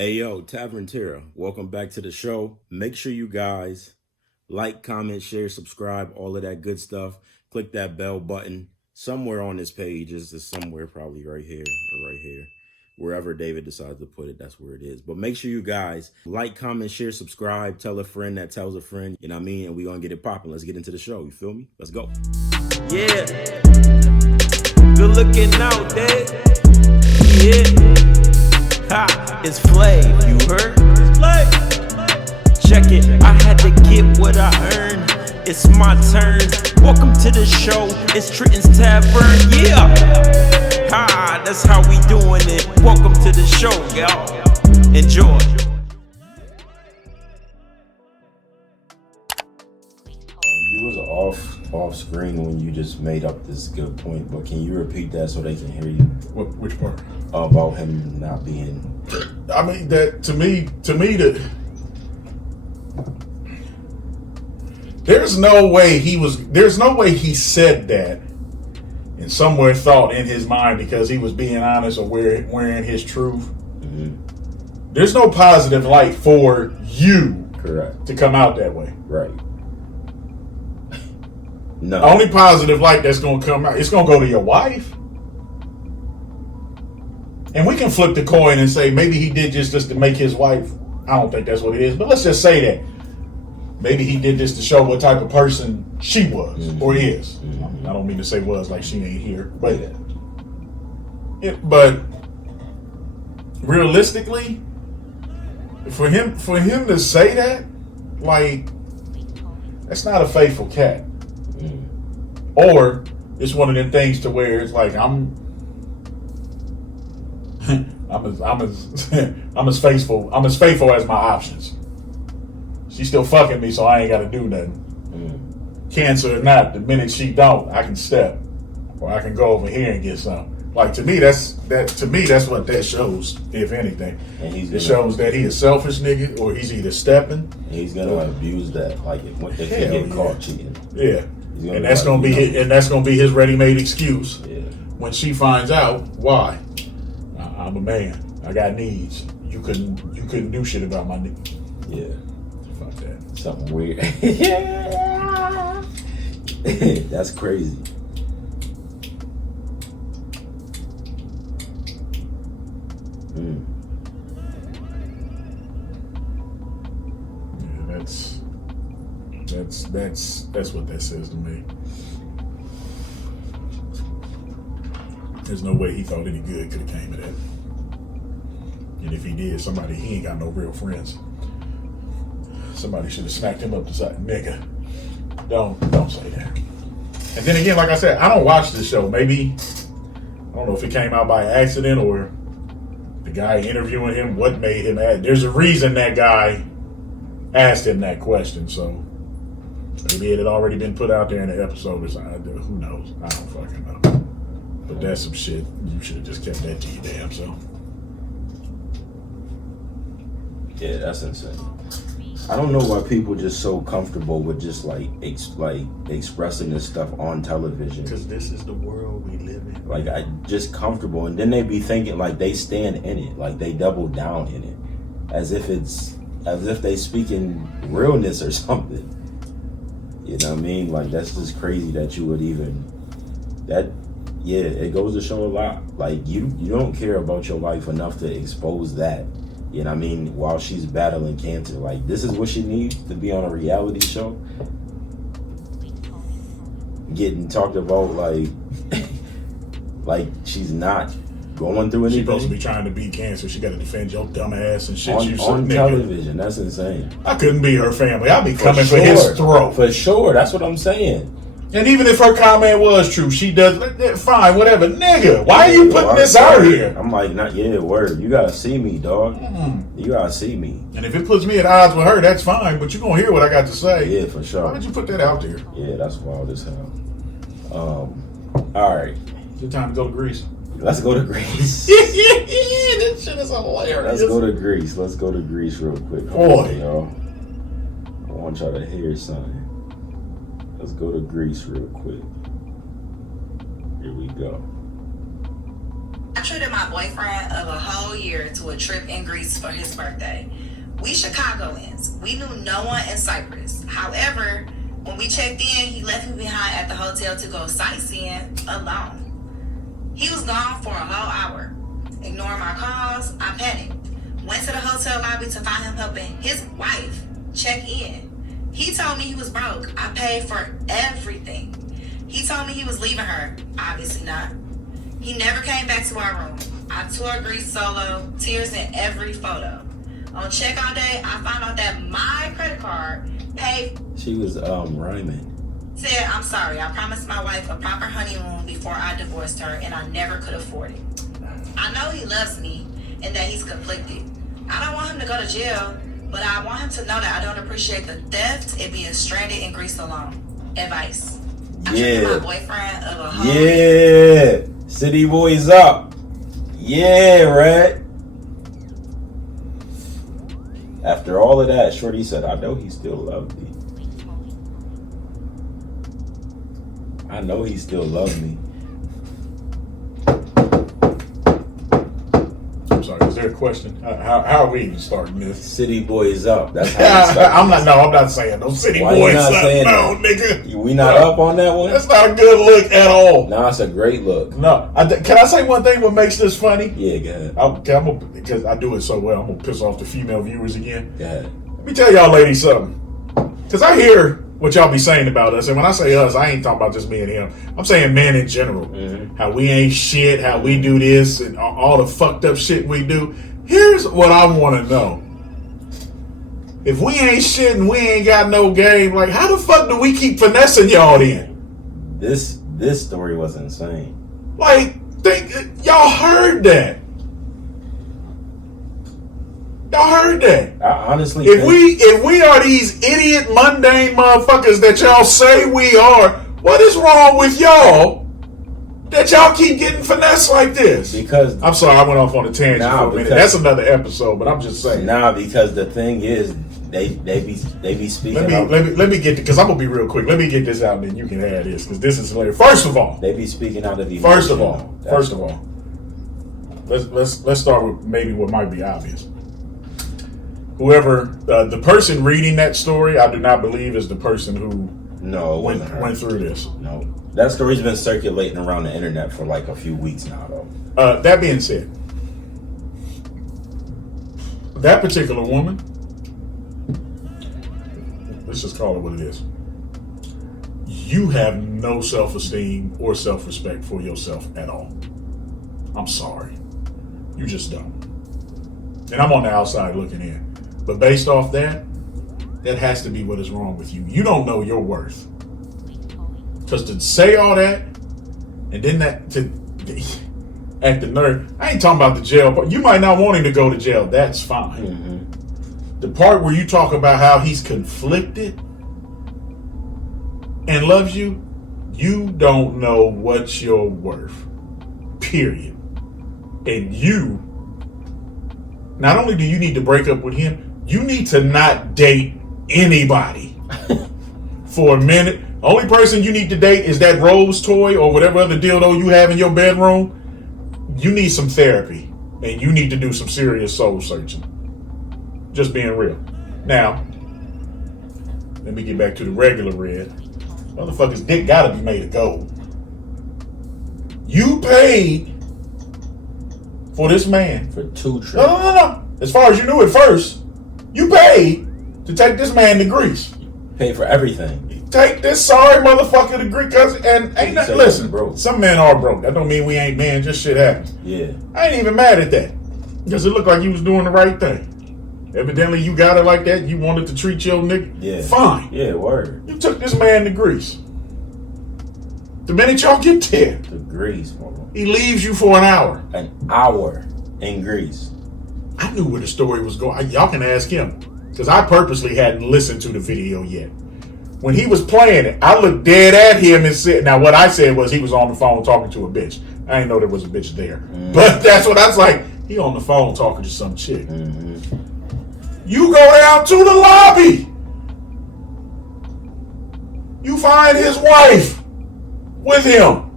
Hey yo, Tavern Terra, welcome back to the show. Make sure you guys like, comment, share, subscribe, all of that good stuff. Click that bell button somewhere on this page. Is somewhere probably right here or right here. Wherever David decides to put it, that's where it is. But make sure you guys like, comment, share, subscribe, tell a friend that tells a friend, you know what I mean? And we're going to get it popping. Let's get into the show. You feel me? Let's go. Yeah. Good looking out, Dad. Yeah. Ha, it's Flav, you heard? It's Flav. Check it, I had to get what I earned. It's my turn. Welcome to the show. It's Trenton's Tavern. Yeah. Ha, that's how we doing it. Welcome to the show, y'all. Enjoy. You was off screen when you just made up this good point, but can you repeat that so they can hear you? Which part? About him not being. I mean, that to me that there's no way he said that and somewhere thought in his mind because he was being honest or wearing his truth. Mm-hmm. There's no positive light for you, correct, to come out that way. Right. No. The only positive light that's going to come out, it's going to go to your wife. And we can flip the coin and say maybe he did just to make his wife. I don't think that's what it is, but let's just say that maybe he did this to show what type of person she was, mm-hmm, or is. Mm-hmm. I mean, I don't mean to say was like she ain't here, but but realistically, for him to say that, like, that's not a faithful cat. Mm-hmm. Or it's one of them things to where it's like I'm as faithful as my options. She's still fucking me, so I ain't got to do nothing. Mm. Cancer or not, the minute she don't, I can step, or I can go over here and get something. Like, to me, that's what that shows, if anything. And it shows that he a selfish nigga, or he's either stepping. He's gonna abuse that, like if he get caught cheating. Yeah, and that's gonna be his ready-made excuse. Yeah. When she finds out why. I'm a man. I got needs. You couldn't do shit about my needs. Yeah. Fuck that. Something weird. Yeah. That's crazy. Mm. Yeah, that's what that says to me. There's no way he thought any good could have came of that. And if he did, he ain't got no real friends. Somebody should have smacked him up the side. Nigga, don't say that. And then again, like I said, I don't watch this show. Maybe, I don't know if it came out by accident or the guy interviewing him, what made him ask. There's a reason that guy asked him that question. So maybe it had already been put out there in the episode or something. Who knows? I don't fucking know. But that's some shit. You should have just kept that to your damn self. Yeah, that's insane. I don't know why people just so comfortable with just like expressing this stuff on television. Because this is the world we live in. Like, I just comfortable, and then they be thinking like they stand in it, like they double down in it, as if they speaking realness or something. You know what I mean? Like, that's just crazy that you would even that. Yeah, it goes to show a lot. Like, you don't care about your life enough to expose that. You know what I mean? While she's battling cancer. Like, this is what she needs to be on a reality show? Getting talked about like she's not going through anything. She's supposed to be trying to beat cancer. She got to defend your dumb ass and shit. On television. That's insane. I couldn't be her family. I'd be coming for his throat. For sure. That's what I'm saying. And even if her comment was true, she does, fine, whatever. Nigga, why are you putting this out here? I'm like, word. You gotta see me, dog. You gotta see me. And if it puts me at odds with her, that's fine, but you're gonna hear what I got to say. Yeah, for sure. Why did you put that out there? Yeah, that's wild as hell. Alright. It's time to go to Greece. Let's go to Greece. This shit is hilarious. Let's go to Greece real quick. Boy. Y'all. I want y'all to hear something. Let's go to Greece real quick. Here we go. I treated my boyfriend of a whole year to a trip in Greece for his birthday. We Chicagoans. We knew no one in Cyprus. However, when we checked in, he left me behind at the hotel to go sightseeing alone. He was gone for a whole hour. Ignoring my calls, I panicked. Went to the hotel lobby to find him helping his wife check in. He told me he was broke. I paid for everything. He told me he was leaving her. Obviously not. He never came back to our room. I toured Greece solo, tears in every photo. On checkout day, I found out that my credit card paid. She was rhyming. Said, I'm sorry, I promised my wife a proper honeymoon before I divorced her, and I never could afford it. I know he loves me and that he's conflicted. I don't want him to go to jail, but I want him to know that I don't appreciate the theft and being stranded in Greece alone. Advice. I treated my boyfriend of a whole Yeah. City boys up. Yeah, Red. After all of that, Shorty said, I know he still loved me. I know he still loved me. I'm sorry, is there a question? How are we even starting this? City boys up. That's how we start. I'm not saying no city Why you boys not up. saying No, that? nigga. We not up on that one? That's not a good look at all. No, it's a great look. No, can I say one thing? What makes this funny? Yeah, go ahead. Because I do it so well, I'm gonna piss off the female viewers again. Go ahead. Let me tell y'all ladies something. Because I hear what y'all be saying about us, and when I say us, I ain't talking about just me and him. I'm saying men in general. Mm-hmm. How we ain't shit, how we do this, and all the fucked up shit we do. Here's what I want to know. If we ain't shit and we ain't got no game, like how the fuck do we keep finessing y'all then? This story was insane. Like, y'all heard that. Y'all heard that. I honestly If we are these idiot, mundane motherfuckers that y'all say we are, what is wrong with y'all that y'all keep getting finessed like this? Because I'm sorry, I went off on a tangent for a minute. because- That's another episode, but I'm just saying. because the thing is, they be speaking. Let me get because I'm gonna be real quick. Let me get this out, and then you can add this because this is hilarious. First of all, They be speaking out of emotion. First of all, let's start with maybe what might be obvious. Whoever the person reading that story, I do not believe is the person who No, it wasn't her. went through this. No, that story's been circulating around the internet for like a few weeks now, though. That being said, that particular woman, let's just call it what it is. You have no self-esteem or self-respect for yourself at all. I'm sorry. You just don't. And I'm on the outside looking in. But based off that has to be what is wrong with you. You don't know your worth. Because to say all that, and then at the nerve, I ain't talking about the jail part. You might not want him to go to jail. That's fine. Mm-hmm. The part where you talk about how he's conflicted and loves you, you don't know what you're worth. Period. And you, not only do you need to break up with him, you need to not date anybody for a minute. Only person you need to date is that Rose toy or whatever other dildo you have in your bedroom. You need some therapy and you need to do some serious soul searching. Just being real. Now, let me get back to the regular Red. Motherfucker's dick gotta be made of gold. You paid for this man. For 2 trips. No. As far as you knew at first, you paid to take this man to Greece. Pay for everything. Take this sorry motherfucker to Greece, and ain't nothing. Listen, broke. Some men are broke. That don't mean we ain't men. Just shit happens. Yeah. I ain't even mad at that because it looked like you was doing the right thing. Evidently, you got it like that. You wanted to treat your nigga. Yeah. Fine. Yeah, word. You took this man to Greece. The minute y'all get there, To Greece, bro. he leaves you for an hour. An hour in Greece. I knew where the story was going. Y'all can ask him because I purposely hadn't listened to the video yet. When he was playing it, I looked dead at him and said, now what I said was he was on the phone talking to a bitch. I didn't know there was a bitch there. But that's what I was like. He on the phone talking to some chick. Mm-hmm. You go down to the lobby. You find his wife with him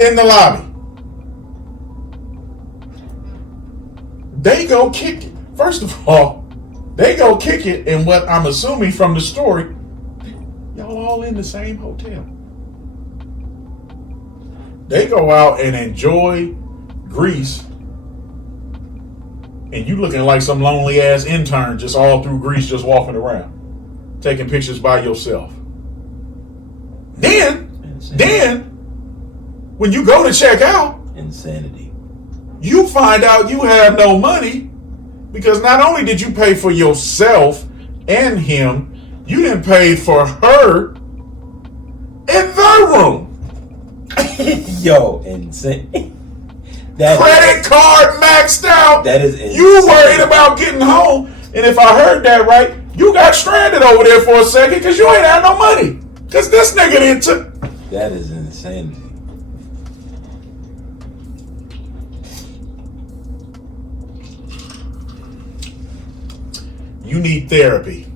in the lobby. they go kick it. First of all, they go kick it, and what I'm assuming from the story, y'all all in the same hotel. They go out and enjoy Greece, and you looking like some lonely ass intern just all through Greece, just walking around, taking pictures by yourself. Then, when you go to check out, insanity. You find out you have no money because not only did you pay for yourself and him, you didn't pay for her in their room. Yo, insane. Credit card maxed out. That is insane. You worried about getting home, and if I heard that right, you got stranded over there for a second because you ain't had no money. Because this nigga didn't took. That is insanity. You need therapy.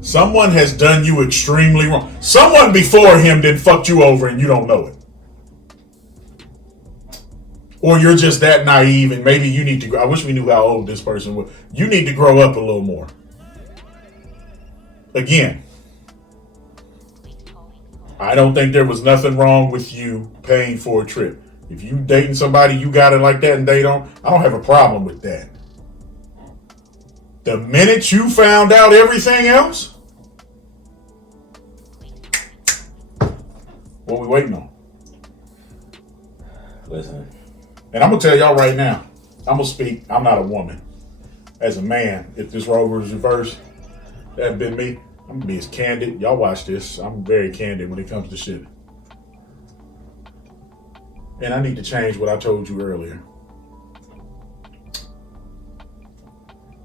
Someone has done you extremely wrong. Someone before him did fucked you over and you don't know it. Or you're just that naive and maybe you need to, I wish we knew how old this person was. You need to grow up a little more. Again, I don't think there was nothing wrong with you paying for a trip. If you dating somebody, you got it like that and they don't, I don't have a problem with that. The minute you found out everything else, what we waiting on? Listen. And I'm going to tell y'all right now, I'm going to speak, I'm not a woman. As a man, if this role was reversed, that'd been me. I'm going to be as candid. Y'all watch this. I'm very candid when it comes to shit. And I need to change what I told you earlier.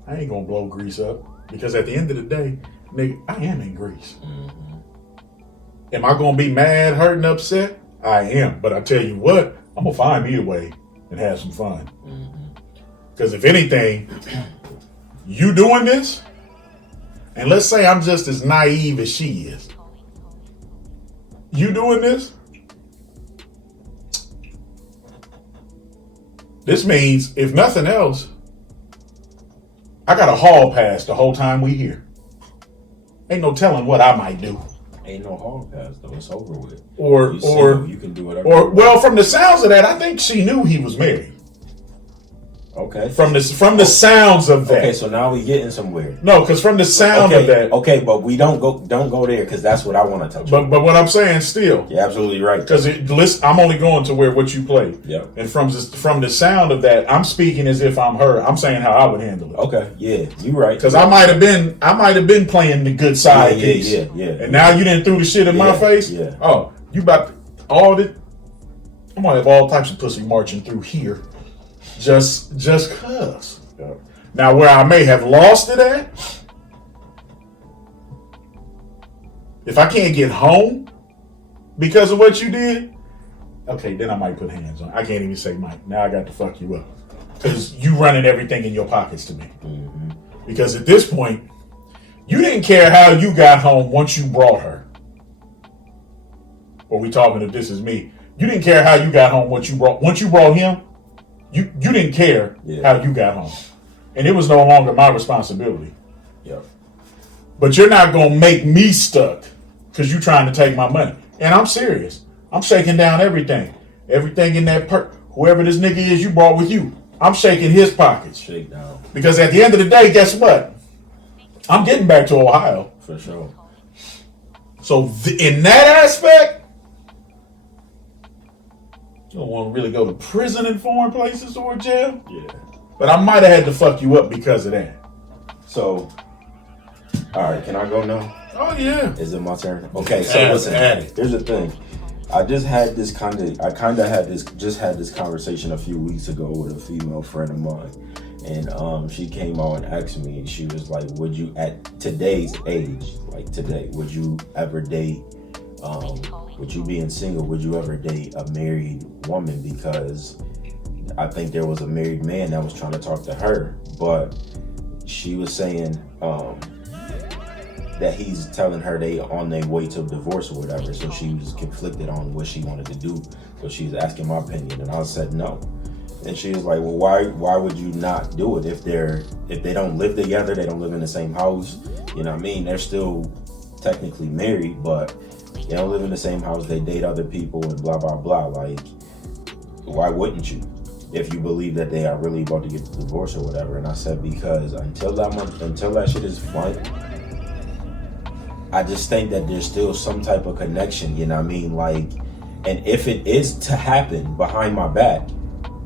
I ain't gonna blow Greece up because at the end of the day, nigga, I am in Greece. Mm-hmm. Am I gonna be mad, hurt, and upset? I am. But I tell you what, I'm gonna find me a way and have some fun. Because if anything, you doing this, and let's say I'm just as naive as she is. You doing this? This means, if nothing else, I got a hall pass the whole time we here. Ain't no telling what I might do. Ain't no hall pass though. It's over with. Or you can do whatever. Or well, from the sounds of that, I think she knew he was married. Okay. From the sounds of that. Okay, so now we getting somewhere. No, because from the sound of that. Okay, but we don't go there because that's what I want to touch. But what I'm saying still. You're absolutely right. Because I'm only going to where what you played. Yeah. And from the sound of that, I'm speaking as if I'm her. I'm saying how I would handle it. Okay. Yeah, you're right. Because I might have been playing the good side piece. Yeah. And now you didn't throw the shit in my face. Yeah. Oh, you about all the. I'm gonna have all types of pussy marching through here. Just cuz. Yeah. Now where I may have lost it at, if I can't get home because of what you did, okay, then I might put hands on. I can't even say Mike. Now I got to fuck you up. Because you running everything in your pockets to me. Mm-hmm. Because at this point, you didn't care how you got home once you brought her. Or we talking if this is me. You didn't care how you got home once you brought him. You didn't care how you got home. And it was no longer my responsibility. Yep. But you're not going to make me stuck because you're trying to take my money. And I'm serious. I'm shaking down everything. Everything in that whoever this nigga is you brought with you, I'm shaking his pockets. Shake down. Because at the end of the day, guess what? I'm getting back to Ohio. For sure. So in that aspect, you don't want to really go to prison in foreign places or jail. Yeah. But I might have had to fuck you up because of that. So, all right, can I go now? Oh yeah. Is it my turn? Okay, so listen. Here's the thing. I just had this conversation a few weeks ago with a female friend of mine, and she came on and asked me. She was like, "Would you, at today's age, like today, would you ever date? Would you being single? Would you ever date a married woman?" Because I think there was a married man that was trying to talk to her, but she was saying that he's telling her they on their way to divorce or whatever. So she was conflicted on what she wanted to do. So she was asking my opinion, and I said no. And she was like, well, why would you not do it if they don't live together, they don't live in the same house, you know what I mean? They're still technically married, but they don't live in the same house, they date other people and blah blah blah. Like, why wouldn't you? If you believe that they are really about to get the divorce or whatever. And I said, because until that shit is fun, I just think that there's still some type of connection, you know what I mean? Like, and if it is to happen behind my back,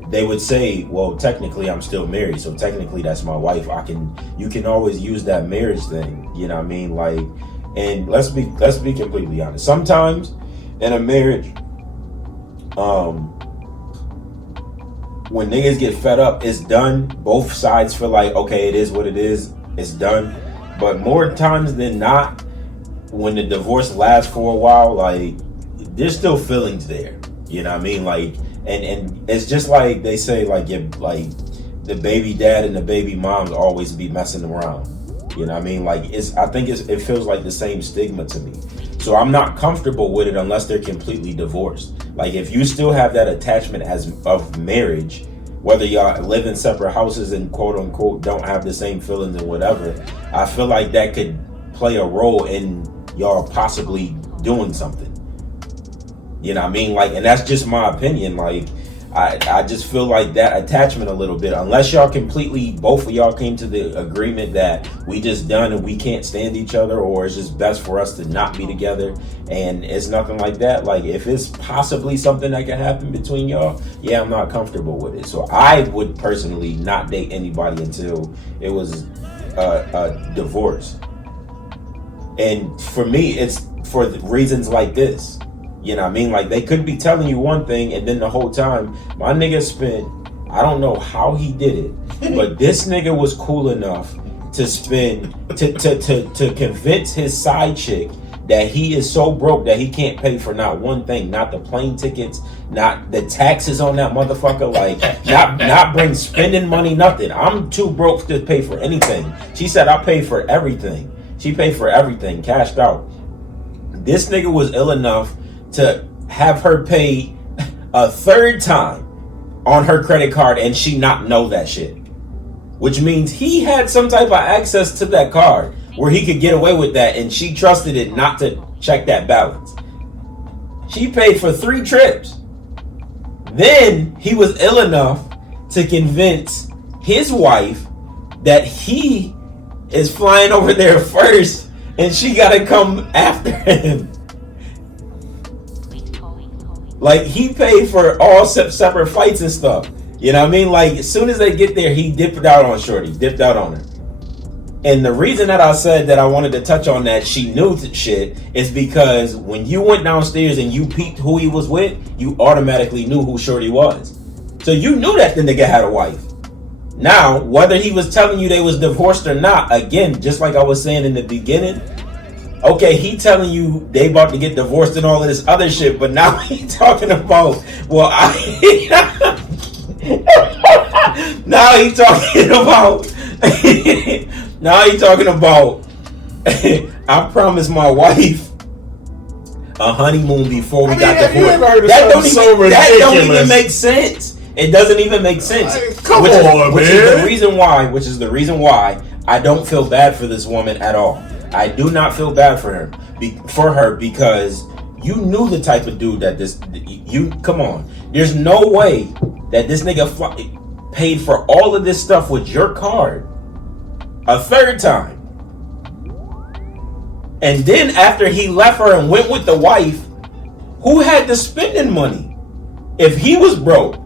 they would say, well, technically I'm still married, so technically that's my wife. You can always use that marriage thing, you know what I mean? Like, and let's be completely honest. Sometimes in a marriage, when niggas get fed up, it's done. Both sides feel like, okay, it is what it is, it's done. But more times than not, when the divorce lasts for a while, like, there's still feelings there, you know what I mean? Like, and it's just like they say, like, the baby dad and the baby moms always be messing around, you know what I mean? Like, I think it feels like the same stigma to me. So I'm not comfortable with it unless they're completely divorced. Like, if you still have that attachment of marriage, whether y'all live in separate houses and quote unquote don't have the same feelings and whatever, I feel like that could play a role in y'all possibly doing something. You know what I mean? Like, and that's just my opinion. Like, I just feel like that attachment a little bit, unless y'all completely, both of y'all came to the agreement that we just done and we can't stand each other, or it's just best for us to not be together, and it's nothing like that. Like, if it's possibly something that can happen between y'all, yeah, I'm not comfortable with it. So I would personally not date anybody until it was a divorce. And for me, it's for reasons like this. You know what I mean? Like, they could be telling you one thing, and then the whole time, my nigga spent, I don't know how he did it, but this nigga was cool enough to spend, to convince his side chick that he is so broke that he can't pay for not one thing, not the plane tickets, not the taxes on that motherfucker, like, not bring spending money, nothing. I'm too broke to pay for anything. She said, I pay for everything. She paid for everything, cashed out. This nigga was ill enough to have her pay a third time on her credit card and she not know that shit. Which means he had some type of access to that card where he could get away with that, and she trusted it not to check that balance. She paid for 3 trips. Then he was ill enough to convince his wife that he is flying over there first and she gotta come after him. Like, he paid for all separate flights and stuff. You know what I mean? Like, as soon as they get there, he dipped out on shorty, dipped out on her. And the reason that I said that I wanted to touch on that she knew shit is because when you went downstairs and you peeped who he was with, you automatically knew who shorty was. So you knew that the nigga had a wife. Now, whether he was telling you they was divorced or not, again, just like I was saying in the beginning, okay, he telling you they about to get divorced and all of this other shit, but now he talking about, well, now he talking about, I promised my wife a honeymoon before we got divorced. That don't even make sense. It doesn't even make sense. Come on, which man. is the reason why I don't feel bad for this woman at all. I do not feel bad for her because you knew the type of dude that come on. There's no way that this nigga paid for all of this stuff with your card a third time. And then after he left her and went with the wife, who had the spending money? If he was broke,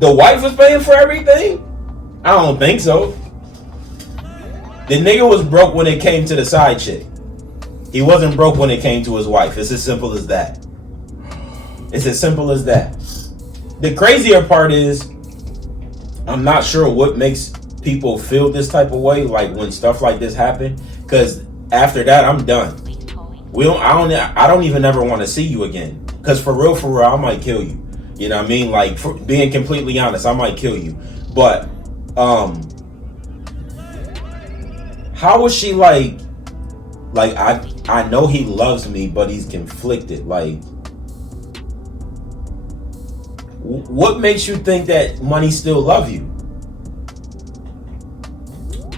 the wife was paying for everything? I don't think so. The nigga was broke when it came to the side chick. He wasn't broke when it came to his wife. It's as simple as that. It's as simple as that. The crazier part is, I'm not sure what makes people feel this type of way, like when stuff like this happen. Because after that, I'm done. I don't even ever want to see you again. Because for real, I might kill you. You know what I mean? Like, for being completely honest, I might kill you. But how was she like I know he loves me, but he's conflicted. Like, What makes you think that money still love you?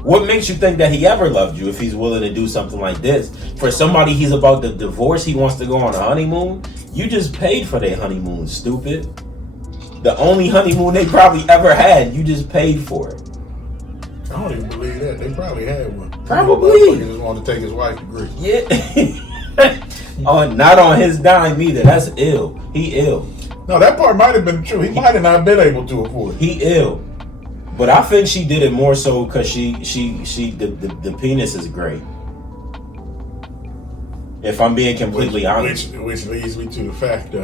What makes you think that he ever loved you if he's willing to do something like this? For somebody he's about to divorce, he wants to go on a honeymoon? You just paid for their honeymoon, stupid. The only honeymoon they probably ever had, you just paid for it. I don't even believe that. They probably had one. Probably. He just wanted to take his wife to Greece. Yeah. Not on his dime either. That's ill. He ill. No, that part might have been true. He might have not been able to afford it. He ill. But I think she did it more so because the penis is great. If I'm being completely honest. Which leads me to the fact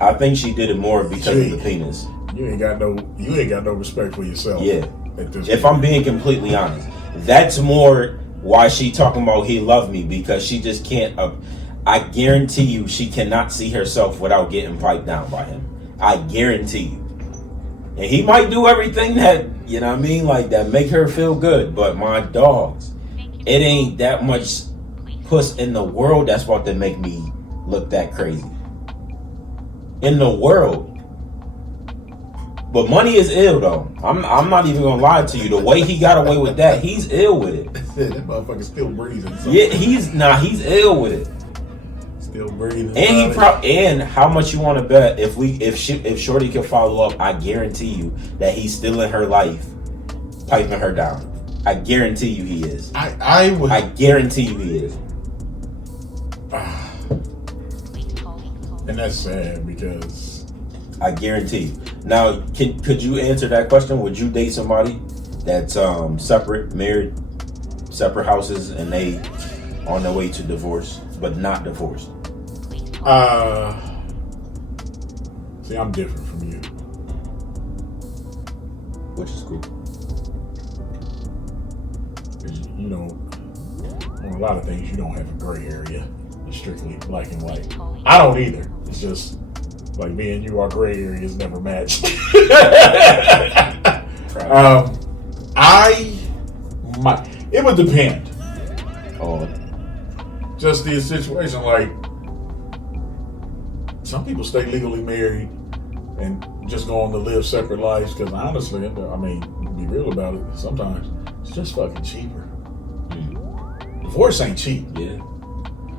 I think she did it more because of the penis. You ain't got no respect for yourself. Yeah. At this If point. I'm being completely honest. That's more why she talking about he loved me, because she just can't I guarantee you she cannot see herself without getting piped down by him. I guarantee you. And he might do everything that, you know what I mean, like that make her feel good. But my dogs, it ain't that much puss in the world that's about to make me look that crazy. In the world. But money is ill though. I'm not even gonna lie to you. The way he got away with that, he's ill with it. That motherfucker's still breathing. Yeah, he's ill with it. Still breathing. And and how much you want to bet if Shorty can follow up, I guarantee you that he's still in her life, piping her down. I guarantee you he is. I guarantee you he is. And that's sad because I guarantee you. Now, could you answer that question? Would you date somebody that's separate, married, separate houses, and they on their way to divorce, but not divorced? See, I'm different from you. Which is cool. You know, on a lot of things, you don't have a gray area. It's strictly black and white. I don't either. It's just like me and you, our gray areas never match. It would depend. Oh, Just the situation, like some people stay legally married and just go on to live separate lives because honestly, I mean, be real about it, sometimes it's just fucking cheaper. Divorce ain't cheap. yeah.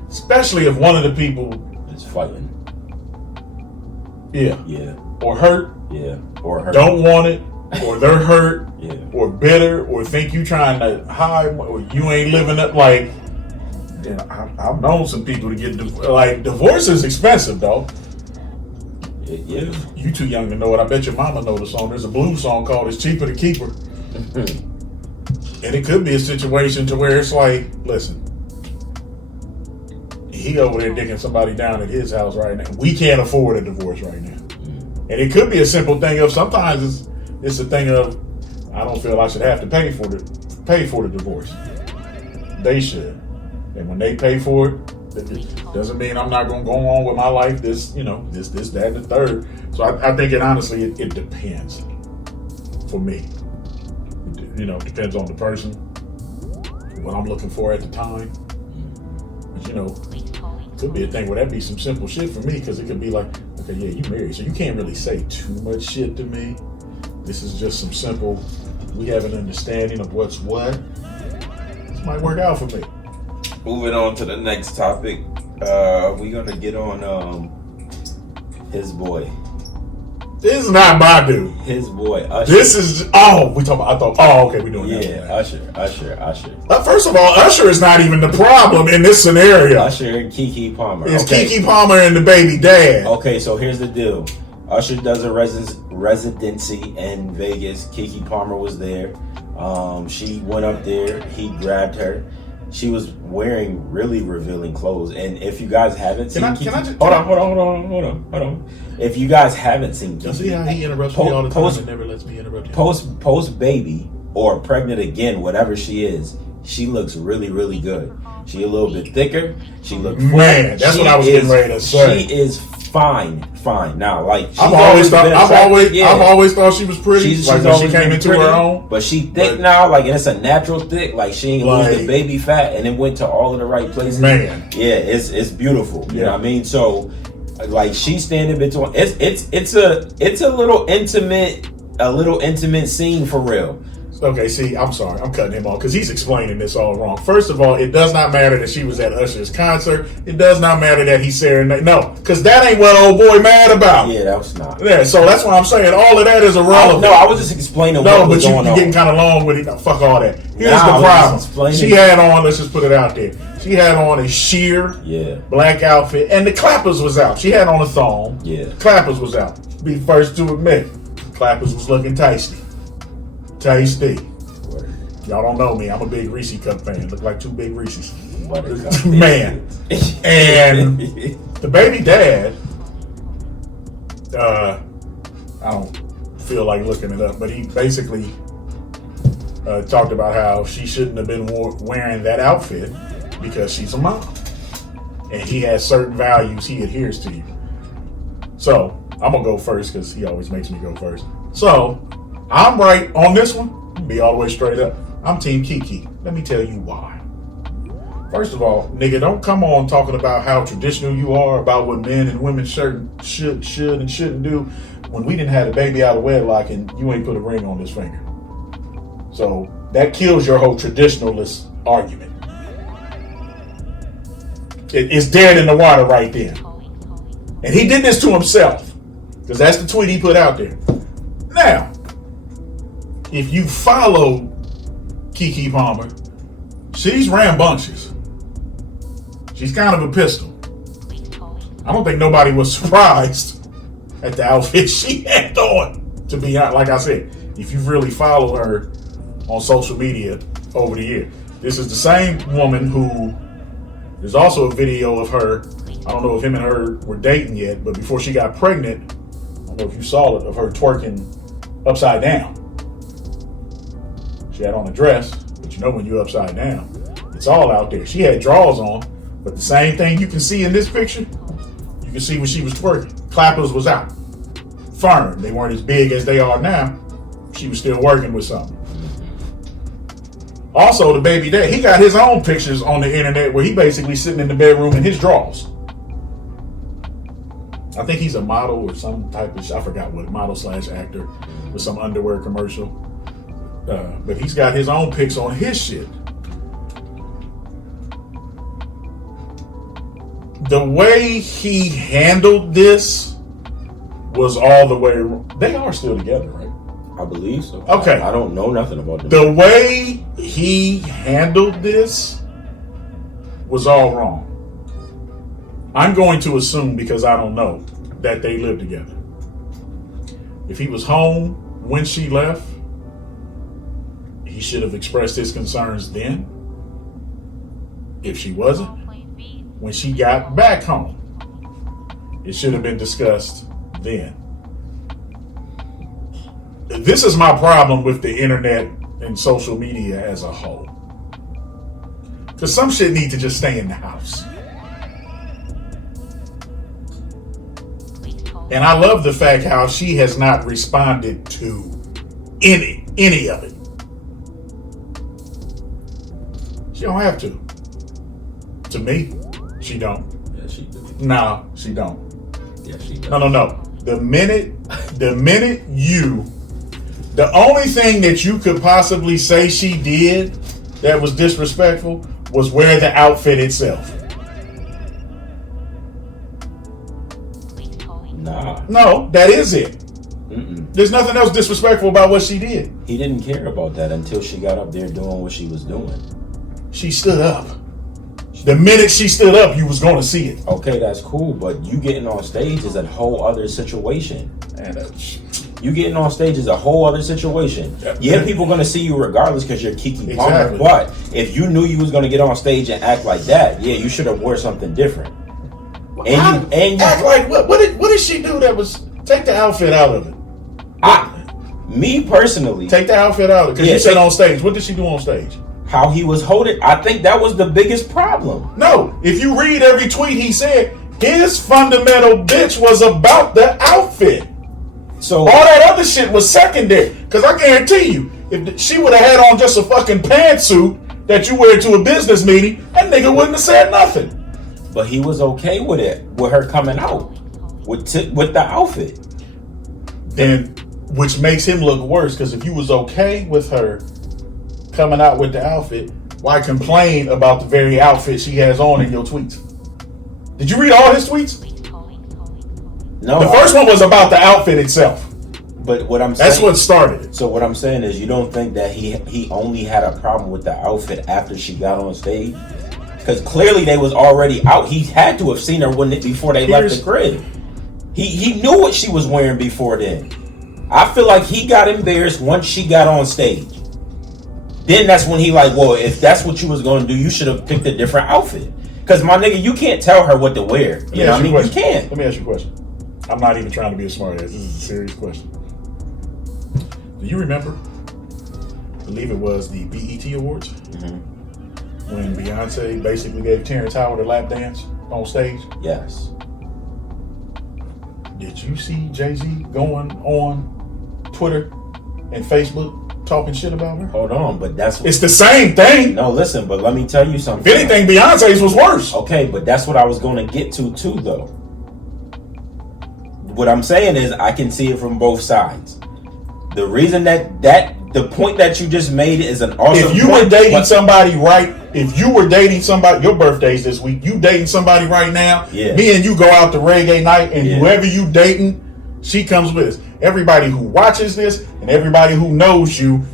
Especially if one of the people, It's fighting. yeah, Yeah. or hurt, Yeah. Or her. don't want it, or they're hurt, Yeah. or bitter, or think you trying to hide, or you ain't living up like. And I've known some people to get divorce is expensive though. Yeah. You too young to know it. I bet your mama know the song. There's a blues song called "It's Cheaper to Keep Her," and it could be a situation to where it's like, listen, he over there dicking somebody down at his house right now. We can't afford a divorce right now, and it could be a simple thing of sometimes it's a thing of I don't feel I should have to pay for the divorce. They should, and when they pay for it. Doesn't mean I'm not going to go on with my life. This, that, and the third. So I think it honestly, it depends. For me, depends on the person, what I'm looking for at the time. But it could be a thing where that'd be some simple shit for me because it could be like, okay, yeah, you married, so you can't really say too much shit to me. This is just some simple. We have an understanding of what's what. This might work out for me. Moving on to the next topic, we're gonna get on his boy. This is not my dude. His boy Usher. This is we talking about. Okay, we doing that. Yeah, Usher. First of all, Usher is not even the problem in this scenario. Usher and Keke Palmer. It's Keke Palmer and the baby dad. Okay, so here's the deal. Usher does a residency in Vegas. Keke Palmer was there. She went up there. He grabbed her. She was wearing really revealing clothes, and if you guys haven't seen, hold on. If you guys haven't seen, Keke, see how he interrupts me all the time and never lets me interrupt him. Post baby or pregnant again, whatever she is, she looks really, really good. She a little bit thicker. She looks that's what I was getting ready to say. She is fine. Now, like I've always thought she was pretty. She's when she came into her own, but she thick now. Like, and it's a natural thick. Like she ain't lose the baby fat, and it went to all of the right places. Man, yeah, it's beautiful. You know what I mean? So Like she's standing between. It's a little intimate scene for real. Okay, see, I'm sorry. I'm cutting him off because he's explaining this all wrong. First of all, it does not matter that she was at Usher's concert. It does not matter that he serenaded. No, because that ain't what old boy mad about. Yeah, that was not. Yeah, so that's why I'm saying all of that is irrelevant. No, I was just explaining what was going on. No, but you're getting kind of long with it. No, fuck all that. Here's Nah, the I was just problem. explaining. She had on, let's just put it out there. She had on a sheer black outfit, and the clappers was out. She had on a thong. Yeah. Clappers was out. Be the first to admit, clappers was looking tasty. Tasty. Y'all don't know me. I'm a big Reese Cup fan. Look like two big Reese's. Man. And the baby dad, I don't feel like looking it up, but he basically talked about how she shouldn't have been wearing that outfit because she's a mom. And he has certain values he adheres to. So, I'm going to go first because he always makes me go first. So, I'm right on this one. Be all the way straight up. I'm Team Kiki. Let me tell you why. First of all, nigga, don't come on talking about how traditional you are about what men and women should and shouldn't do when we didn't have a baby out of wedlock and you ain't put a ring on his finger. So that kills your whole traditionalist argument. It's dead in the water right then. And he did this to himself because that's the tweet he put out there. Now, if you follow Keke Palmer, she's rambunctious. She's kind of a pistol. I don't think nobody was surprised at the outfit she had on. To be honest, like I said, if you really follow her on social media over the year, this is the same woman who, there's also a video of her, I don't know if him and her were dating yet, but before she got pregnant, I don't know if you saw it, of her twerking upside down. She had on a dress, but you know when you're upside down, it's all out there. She had drawers on, but the same thing you can see in this picture, you can see when she was twerking. Clappers was out. Firm. They weren't as big as they are now. She was still working with something. Also, the baby dad, he got his own pictures on the internet where he basically sitting in the bedroom in his drawers. I think he's a model or some type of, I forgot what, model/actor with some underwear commercial. But he's got his own pics on his shit. The way he handled this was all the way wrong. They are still together, right? I believe so. Okay. I don't know nothing about them. The way he handled this was all wrong. I'm going to assume, because I don't know, that they live together. If he was home when she left, he should have expressed his concerns then. If she wasn't, when she got back home, it should have been discussed then. This is my problem with the internet and social media as a whole. Because some shit need to just stay in the house. And I love the fact how she has not responded to any of it. She don't have to. To me, she don't. Yeah, she do. No, she don't. Yeah, she does. No. The minute you, the only thing that you could possibly say she did that was disrespectful was wear the outfit itself. Nah. No, that is it. Mm-mm. There's nothing else disrespectful about what she did. He didn't care about that until she got up there doing what she was doing. She stood up. The minute she stood up, you was going to see it. Okay, that's cool, but you getting on stage is a whole other situation. You getting on stage is a whole other situation. Yeah, people gonna see you regardless because you're Keke Palmer. Exactly. But if you knew you was gonna get on stage and act like that, yeah, you should have wore something different. And you act like what? What did she do that was take the outfit out of it? Me personally, Take the outfit out of it because you said on stage. What did she do on stage? how he was holding, I think that was the biggest problem. No, if you read every tweet he said, his fundamental bitch was about the outfit. So All that other shit was secondary. Because I guarantee you, if she would have had on just a fucking pantsuit that you wear to a business meeting, that nigga wouldn't have said nothing. but he was okay with it, with her coming out. with the outfit. Then, which makes him look worse, because if you was okay with her coming out with the outfit, why complain about the very outfit she has on in your tweets? Did you read all his tweets? No, The first one was about the outfit itself. But what I'm saying, That's what started it. So what I'm saying is, you don't think that he only had a problem with the outfit after she got on stage? Because clearly they was already out. He had to have seen her before they left the crib. He knew what she was wearing before then. I feel like he got embarrassed once she got on stage. Then that's when he like, well, if that's what you was going to do, you should have picked a different outfit. Because my nigga, you can't tell her what to wear. You know what I mean? You can't. Let me ask you a question. I'm not even trying to be a smart ass. This is a serious question. Do you remember? I believe it was the BET Awards when Beyonce basically gave Terrence Howard a lap dance on stage. Yes. Did you see Jay-Z going on Twitter and Facebook talking shit about her? Hold on, but It's the same thing. No, listen, but let me tell you something. If anything, Beyonce's was worse. Okay, but that's what I was going to get to too, though. What I'm saying is, I can see it from both sides. The reason that the point that you just made is an awesome. If you were dating somebody your birthday's this week, you dating somebody right now, me and you go out to reggae night, and whoever you dating, she comes with us. Everybody who watches this and everybody who knows you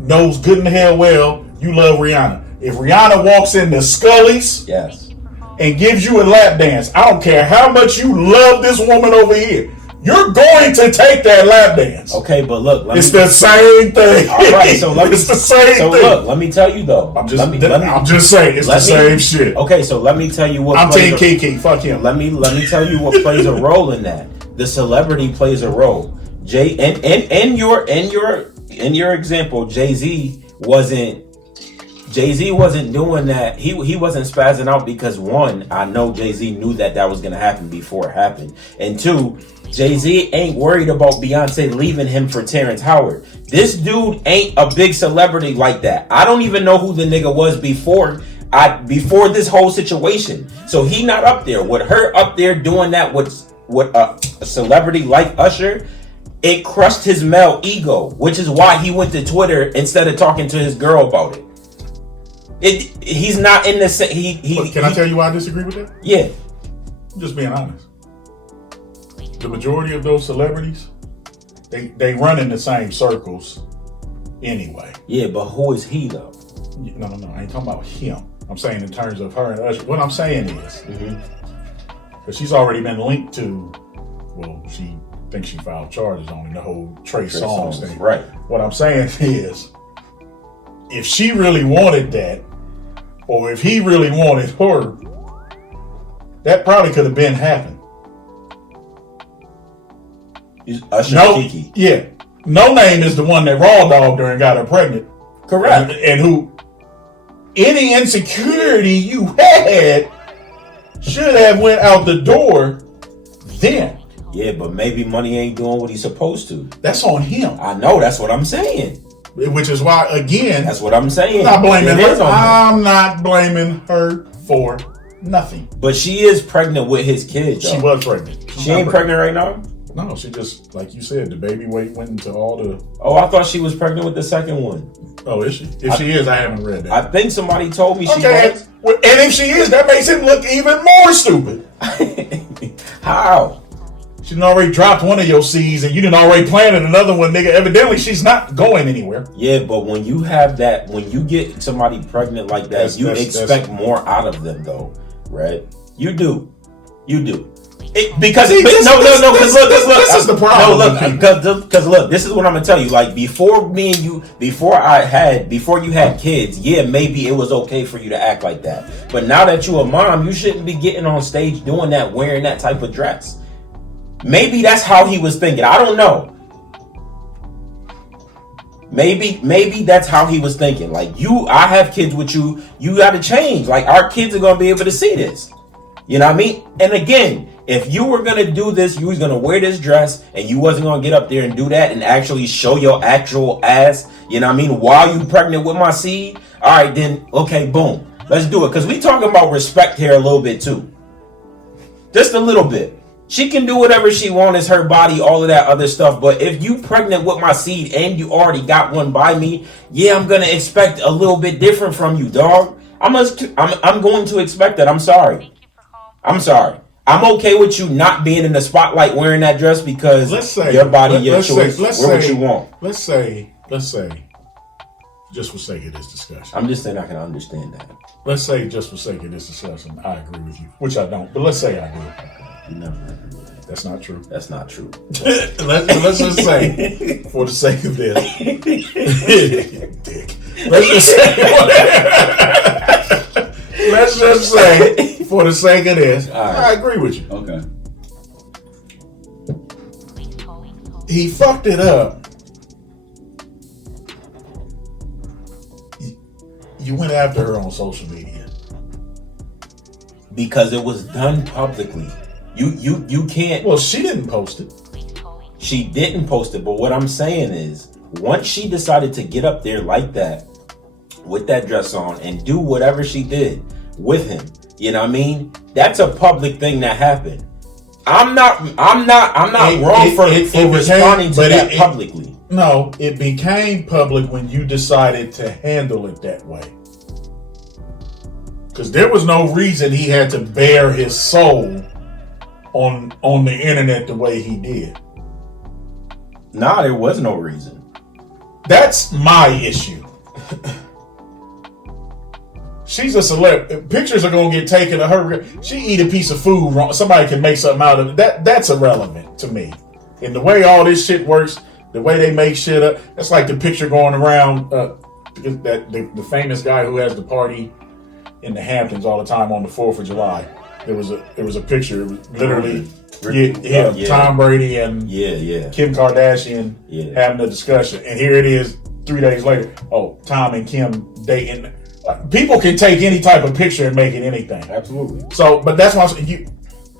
knows good and hell well you love Rihanna. If Rihanna walks into Scully's and gives you a lap dance, I don't care how much you love this woman over here, you're going to take that lap dance. Okay, but look, it's the same thing. All right, so it's the same thing. Look, let me tell you though. I'm just saying it's the same shit. Okay, so let me tell you what. I'm Team Kiki. Fuck him. Let me tell you what plays a role in that. The celebrity plays a role. In your example, Jay-Z wasn't doing that. He wasn't spazzing out because, one, I know Jay-Z knew that was gonna happen before it happened, and two, Jay-Z ain't worried about Beyonce leaving him for Terrence Howard. This dude ain't a big celebrity like that. I don't even know who the nigga was before this whole situation. So he not up there with her up there doing that with a celebrity like Usher. It crushed his male ego, which is why he went to Twitter instead of talking to his girl about it. He's not in the same. Can I tell you why I disagree with that? Yeah. I'm just being honest. The majority of those celebrities, they run in the same circles anyway. Yeah, but who is he though? No, I ain't talking about him. I'm saying in terms of her and Usher. What I'm saying is, because she's already been linked to, well, she thinks she filed charges on the whole Trey Songz thing. Right. What I'm saying is, if she really wanted that, or if he really wanted her, that probably could have been happened. Usher Kiki. Yeah. No Name is the one that raw dogged her and got her pregnant. Correct. And who, any insecurity you had should have went out the door then. Yeah, but maybe money ain't doing what he's supposed to. That's on him. I know, that's what I'm saying. Which is why, again, that's what I'm saying. I'm not blaming her. I'm not blaming her for nothing. But she is pregnant with his kid, though. She was pregnant. She ain't pregnant right now? No, she just, like you said, the baby weight went into all the... Oh, I thought she was pregnant with the second one. Oh, is she? If she is, I haven't read that. I think somebody told me she was. Well, and if she is, that makes him look even more stupid. How? She done already dropped one of your seeds and you done already planted another one, nigga. Evidently, she's not going anywhere. Yeah, but when you have that, when you get somebody pregnant like that, you expect more out of them, though, right? You do. Because this is the problem. No, look, because look, this is what I'm gonna tell you. Like before you had kids, yeah, maybe it was okay for you to act like that. But now that you a mom, you shouldn't be getting on stage doing that, wearing that type of dress. Maybe that's how he was thinking. I don't know. Maybe that's how he was thinking. Like I have kids with you. You got to change. Like our kids are gonna be able to see this. You know what I mean? And again, if you were gonna do this, you was gonna wear this dress, and you wasn't gonna get up there and do that and actually show your actual ass. You know what I mean? While you pregnant with my seed, all right, then okay, boom, let's do it. Because we talking about respect here a little bit too, just a little bit. She can do whatever she wants. It's her body, all of that other stuff. But if you pregnant with my seed and you already got one by me, yeah, I'm gonna expect a little bit different from you, dog. I'm going to expect that. I'm sorry. I'm sorry. I'm okay with you not being in the spotlight wearing that dress because your body, your choice. Wear what you want. Let's say, just for sake of this discussion. I'm just saying I can understand that. Let's say, just for sake of this discussion, I agree with you, which I don't, but let's say I do. You never agree with that. That's not true. That's not true. let's just say, for the sake of this, dick. Let's just say, for the sake of this, right. I agree with you. Okay. He fucked it up. You went after her on social media because it was done publicly. You can't. Well, she didn't post it. She didn't post it, but what I'm saying is, once she decided to get up there like that, with that dress on, and do whatever she did with him, you know what I mean? That's a public thing that happened. I'm not wrong for responding to that publicly. No, it became public when you decided to handle it that way. Because there was no reason he had to bare his soul on the internet the way he did. Nah, there was no reason. That's my issue. She's a celeb. Pictures are gonna get taken of her. She eat a piece of food wrong. Somebody can make something out of it. That's irrelevant to me. And the way all this shit works, the way they make shit up, that's like the picture going around. The famous guy who has the party in the Hamptons all the time on the 4th of July. There was a picture. It was literally Tom Brady and Kim Kardashian having a discussion, and here it is 3 days later. Oh, Tom and Kim dating. People can take any type of picture and make it anything. Absolutely. So, but that's why I'm saying,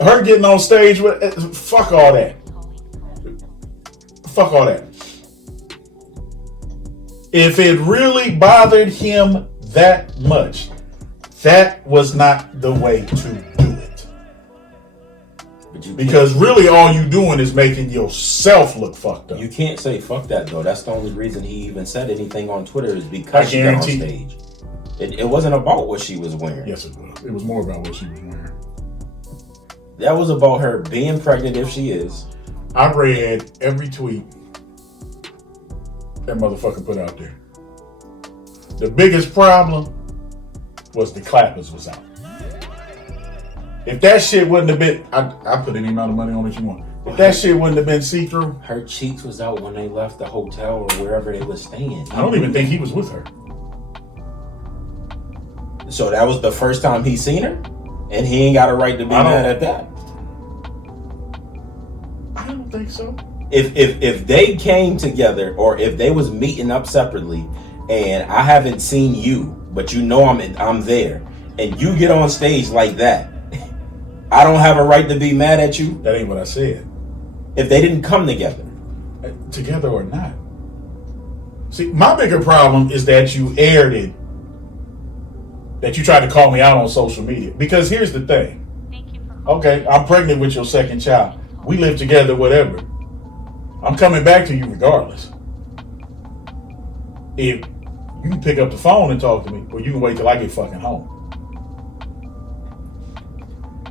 her getting on stage with fuck all that. Fuck all that. If it really bothered him that much, that was not the way to do it. Because really all you doing is making yourself look fucked up. You can't say fuck that though. That's the only reason he even said anything on Twitter is because she got on stage. It wasn't about what she was wearing. Yes, it was. It was more about what she was wearing. That was about her being pregnant if she is. I read every tweet that motherfucker put out there. The biggest problem was the clappers was out. If that shit wouldn't have been, I put any amount of money on it you want. If that shit wouldn't have been see-through. Her cheeks was out when they left the hotel or wherever they were staying. I don't even think he was with her. So that was the first time he seen her? And he ain't got a right to be mad at that? I don't think so. If they came together or if they was meeting up separately and I haven't seen you, but you know I'm there, and you get on stage like that, I don't have a right to be mad at you? That ain't what I said. If they didn't come together. Together or not. See, my bigger problem is that you aired it, that you tried to call me out on social media. Because here's the thing. Okay, I'm pregnant with your second child. We live together, whatever. I'm coming back to you regardless. If you can pick up the phone and talk to me, or you can wait till I get fucking home.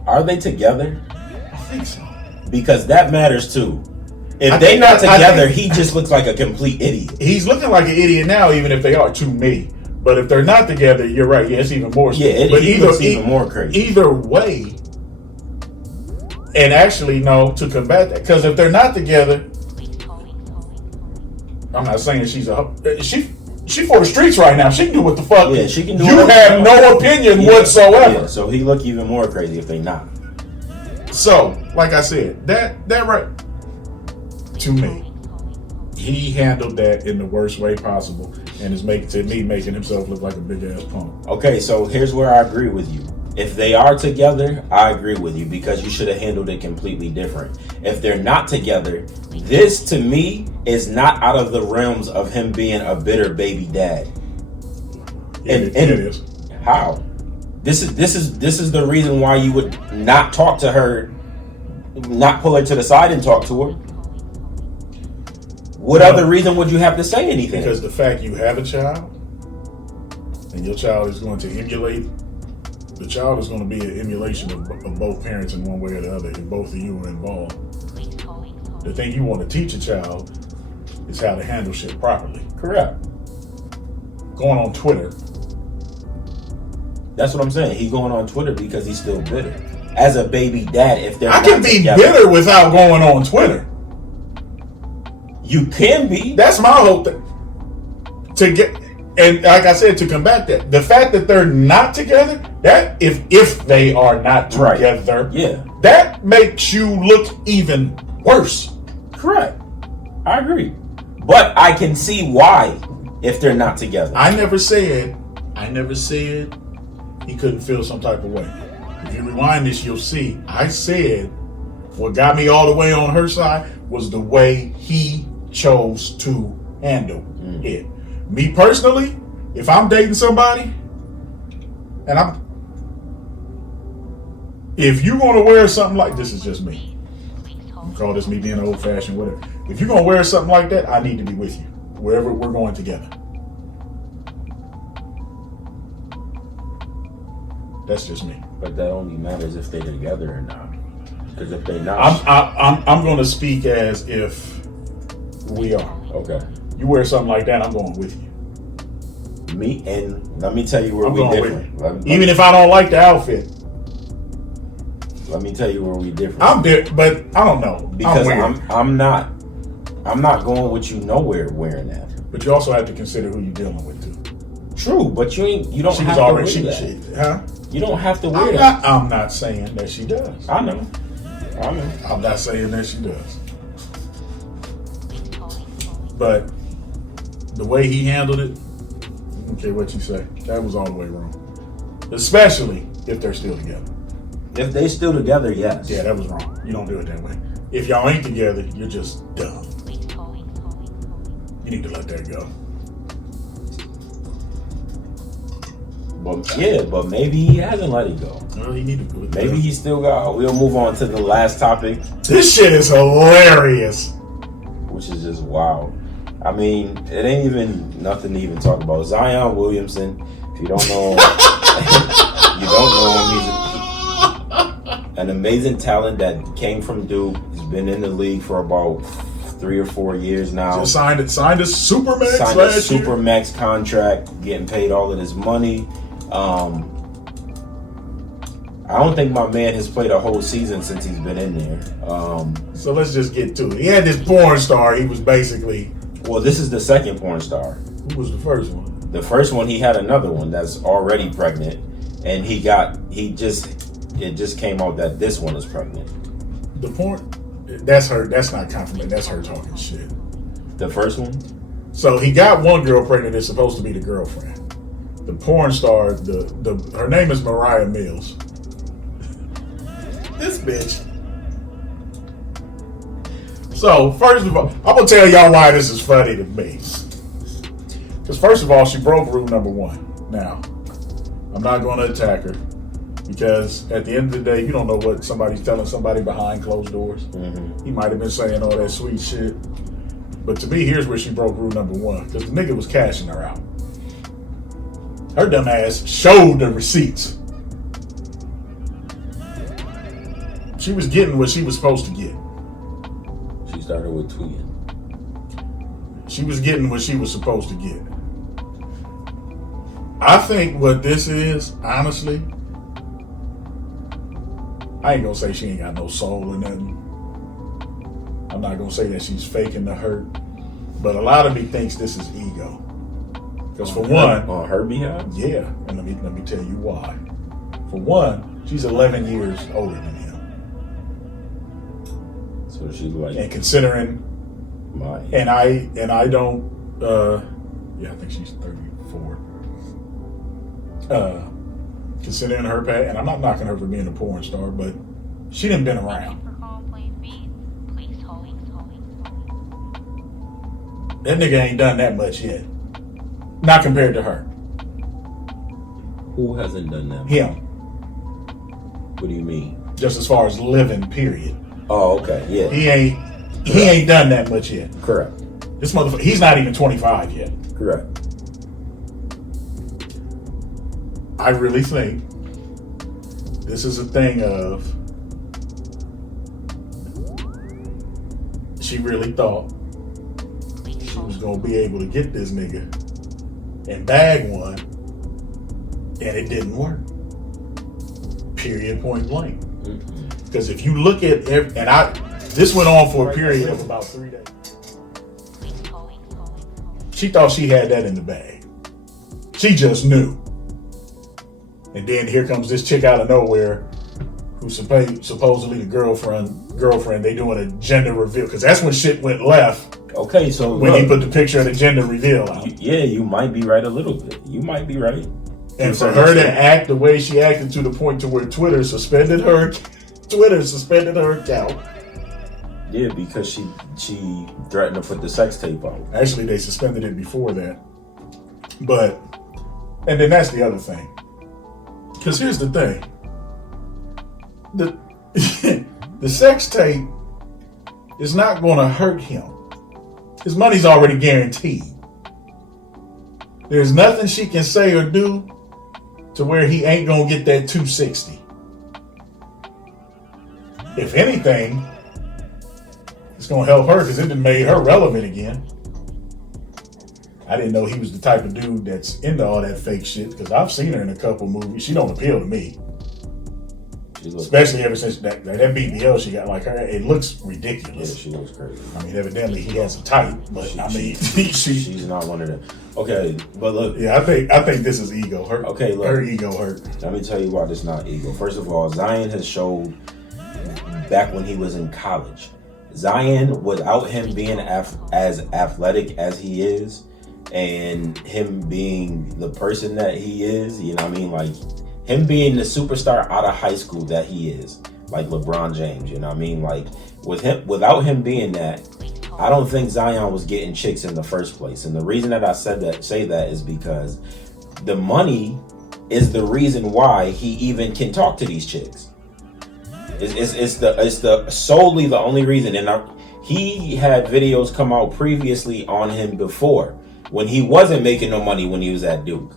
Are they together? I think so. Because that matters too. If they're not together, he just looks like a complete idiot. He's looking like an idiot now, even if they are, to me. But if they're not together, you're right. Yeah, it's even more. Yeah, he looks even more crazy. Either way, and actually, no, to combat that, because if they're not together, I'm not saying she for the streets right now. She can do what the fuck. Yeah, she can do. You have no opinion whatsoever. Yeah, so he look even more crazy if they not. So, like I said, that right to me, he handled that in the worst way possible, and is making himself look like a big ass punk. Okay, so here's where I agree with you. If they are together, I agree with you because you should have handled it completely different. If they're not together, this to me is not out of the realms of him being a bitter baby dad. It is. How? This is the reason why you would not talk to her not pull her to the side and talk to her? What other reason would you have to say anything? Because the fact you have a child and your child is going to emulate, the child is going to be an emulation of both parents in one way or the other if both of you are involved. The thing you want to teach a child is how to handle shit properly. Correct. Going on Twitter. That's what I'm saying. He's going on Twitter because he's still bitter. As a baby dad, if they're I can be bitter without going on Twitter. You can be. That's my whole thing. To get, and like I said, to combat that, the fact that they're not together, that if they are not together, right. Yeah, that makes you look even worse. Correct. I agree. But I can see why if they're not together. I never said he couldn't feel some type of way. If you rewind this, you'll see I said what got me all the way on her side was the way he chose to handle it. Me personally, if I'm dating somebody and if you're gonna wear something like this, is just me. You call this me being old fashioned, whatever. If you're gonna wear something like that, I need to be with you wherever we're going together. That's just me. But that only matters if they're together or not. Because if they're not, I'm going to speak as if we are. Okay. You wear something like that, I'm going with you. Me, and let me tell you where we different. Even if I don't like the outfit. Let me tell you where we different. I'm different, but I don't know. Because I'm not going with you nowhere wearing that. But you also have to consider who you're dealing with too. True, but you don't have to wear that. Huh? You don't have to wear that. I'm not saying that she does. I know. I'm not saying that she does. But the way he handled it, I don't care what you say, that was all the way wrong. Especially if they're still together. If they still together, yes. Yeah, that was wrong. You don't do it that way. If y'all ain't together, you're just dumb. You need to let that go. But maybe he hasn't let it go. Well, he need to do it. Maybe he still got. We'll move on to the last topic. This shit is hilarious. Which is just wild. I mean, it ain't even nothing to even talk about. Zion Williamson, if you don't know him, you don't know him. He's an amazing talent that came from Duke. He's been in the league for about 3 or 4 years now. Just signed a Supermax signed a last year. Supermax contract, getting paid all of this money. I don't think my man has played a whole season since he's been in there. So let's just get to it. He had this porn star. He was basically... Well, this is the second porn star. Who was the first one? The first one, he had another one that's already pregnant. And it just came out that this one is pregnant. The porn... That's her. That's not confirmation. That's her talking shit. The first one? So he got one girl pregnant that's supposed to be the girlfriend. The porn star, her name is Mariah Mills. This bitch. So, first of all, I'm going to tell y'all why this is funny to me. Because first of all, she broke rule number 1. Now, I'm not going to attack her. Because at the end of the day, you don't know what somebody's telling somebody behind closed doors. Mm-hmm. He might have been saying all that sweet shit. But to me, here's where she broke rule number 1. Because the nigga was cashing her out. Her dumb ass showed the receipts. She was getting what she was supposed to get. She started with tweeting. She was getting what she was supposed to get. I think what this is, honestly, I ain't gonna say she ain't got no soul or nothing. I'm not gonna say that she's faking the hurt. But a lot of me thinks this is ego. Because for one... On her behalf? Yeah, and let me tell you why. For one, she's 11 years older than him. So she's like... And considering... Mine. And I don't... I think she's 34. Considering her past... And I'm not knocking her for being a porn star, but she done been around. That nigga ain't done that much yet. Not compared to her. Who hasn't done that? Him. What do you mean? Just as far as living, period. Oh, okay, yeah, He ain't done that much yet. correct, This motherfucker, he's not even 25 yet. correct. I really think this is a thing of she really thought she was gonna be able to get this nigga and bag one, and it didn't work. Period, point blank. Because if you look at this went on for a period of about 3 days. She thought she had that in the bag. She just knew. And then here comes this chick out of nowhere who's supposedly the girlfriend. They doing a gender reveal because that's when shit went left. Okay, so When look, he put the picture of the gender reveal out. yeah, you might be right a little bit. You might be right. And for her to act the way she acted to the point to where Twitter suspended her account. Yeah, because she threatened to put the sex tape out. Actually, they suspended it before that. And then that's the other thing. Because here's the thing. The sex tape is not going to hurt him. His money's already guaranteed. There's nothing she can say or do to where he ain't going to get that 260. If anything, it's going to help her because it done made her relevant again. I didn't know he was the type of dude that's into all that fake shit because I've seen her in a couple movies. She don't appeal to me. Especially ever since that BBL she got, like her, it looks ridiculous. Yeah, she looks crazy. I mean, evidently he has a type, but she's not one of them. Okay, but look. Yeah, I think this is ego. Okay, look. Her ego hurt. Let me tell you why this is not ego. First of all, Zion has showed back when he was in college. Zion, without him being as athletic as he is, and him being the person that he is, you know what I mean? Like, him being the superstar out of high school that he is, like LeBron James, you know what I mean? Like, without him being that, I don't think Zion was getting chicks in the first place. And the reason that I say that is because the money is the reason why he even can talk to these chicks. It's the solely the only reason. And he had videos come out previously on him before when he wasn't making no money when he was at Duke.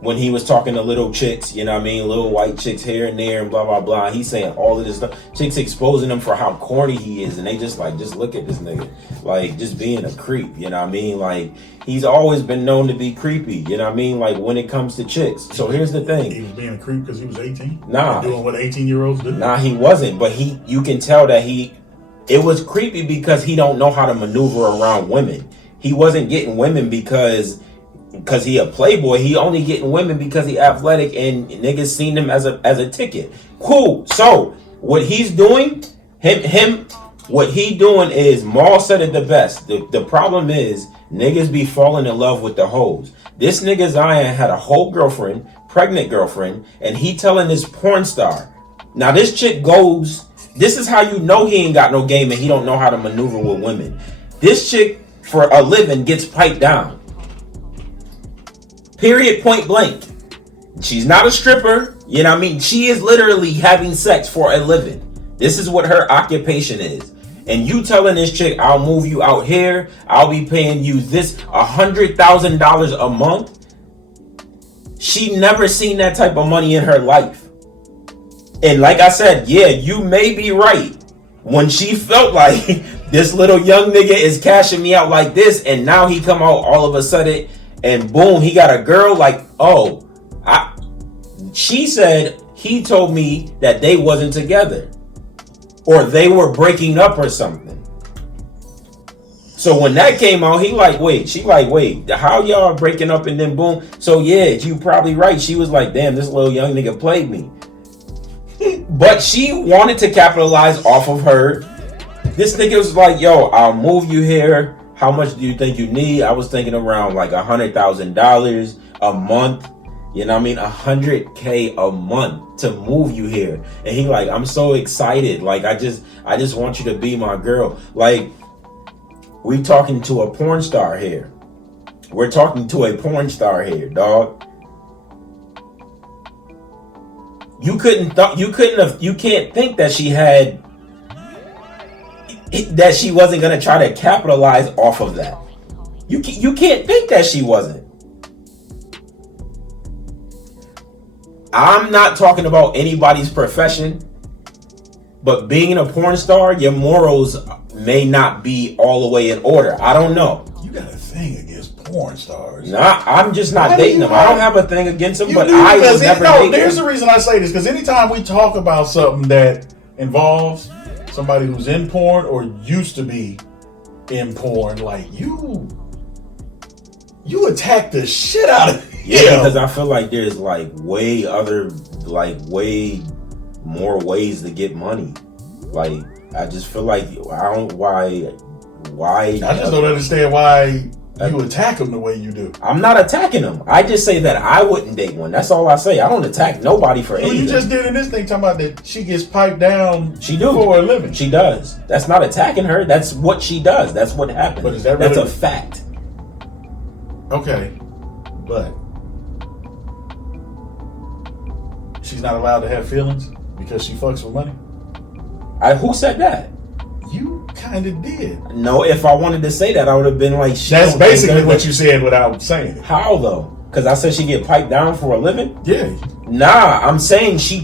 When he was talking to little chicks, you know what I mean? Little white chicks here and there and blah, blah, blah. He's saying all of this stuff. Chicks exposing him for how corny he is. And they just look at this nigga. Like, just being a creep, you know what I mean? Like, he's always been known to be creepy, you know what I mean? Like, when it comes to chicks. So here's the thing. He was being a creep because he was 18? Nah. Doing what 18-year-olds do? Nah, he wasn't. But you can tell that it was creepy because he don't know how to maneuver around women. He wasn't getting women because he a playboy. He only getting women because he athletic and niggas seen him as a ticket. Cool. So what he's doing, what he doing is, Maul said it the best. The problem is niggas be falling in love with the hoes. This nigga Zion had a whole girlfriend, pregnant girlfriend, and he telling this porn star. Now this chick goes, this is how you know he ain't got no game and he don't know how to maneuver with women. This chick for a living gets piped down. Period, point blank. She's not a stripper, you know what I mean? She is literally having sex for a living. This is what her occupation is. And you telling this chick, I'll move you out here, I'll be paying you this $100,000 a month. She never seen that type of money in her life. And like I said, yeah, you may be right. When she felt like this little young nigga is cashing me out like this, and now he come out all of a sudden and boom, he got a girl, like, she said he told me that they wasn't together or they were breaking up or something. So when that came out, she like, wait, how y'all breaking up? And then boom. So yeah, you probably right. She was like, damn, this little young nigga played me. But she wanted to capitalize off of her. This nigga was like, yo, I'll move you here. How much do you think you need? I was thinking around like $100,000 a month. You know what I mean? $100K a month to move you here. And he like, I'm so excited. Like, I just want you to be my girl. Like, we talking to a porn star here. We're talking to a porn star here, dog. You can't think that she had that she wasn't gonna try to capitalize off of that. You can't think that she wasn't. I'm not talking about anybody's profession, but being a porn star, your morals may not be all the way in order. I don't know. You got a thing against porn stars. Nah, I'm just not Why do dating you them. I don't have a thing against them, You but do, I because would never no, date there's them. the reason I say this, because anytime we talk about something that involves somebody who's in porn or used to be in porn, like you attack the shit out of Yeah, because I feel like there's like way more ways to get money. Like I just feel like I don't why I just don't understand why you attack them the way you do. I'm not attacking them. I just say that I wouldn't date one. That's all I say. I don't attack nobody for Well, anything. you just did in this thing talking about that she gets piped down She do for a living. She does. That's not attacking her. That's what she does. That's what happens. But is that That's really- a fact. Okay, but she's not allowed to have feelings because she fucks for money? Who said that? You kind of did. No, if I wanted to say that, I would have been like, she That's don't think basically that- what you said without saying it. How though? Because I said she get piped down for a living. Yeah. Nah, I'm saying she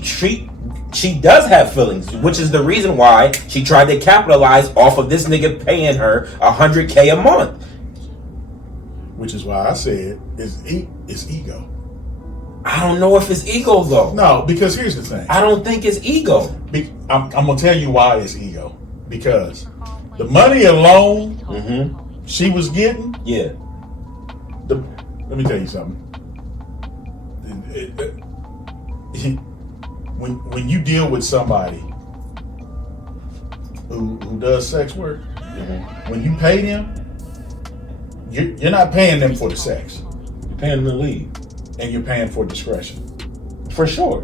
does have feelings, which is the reason why she tried to capitalize off of this nigga paying her $100K a month. Which is why I said it's ego. I don't know if it's ego though. No, because here's the thing. I don't think it's ego. I'm going to tell you why it's ego. Because the money alone Mm-hmm. she was getting, Yeah. let me tell you something. When you deal with somebody who does sex work, Mm-hmm. when you pay them, you're not paying them for the sex, You're paying them to leave. and you're paying for discretion. For sure.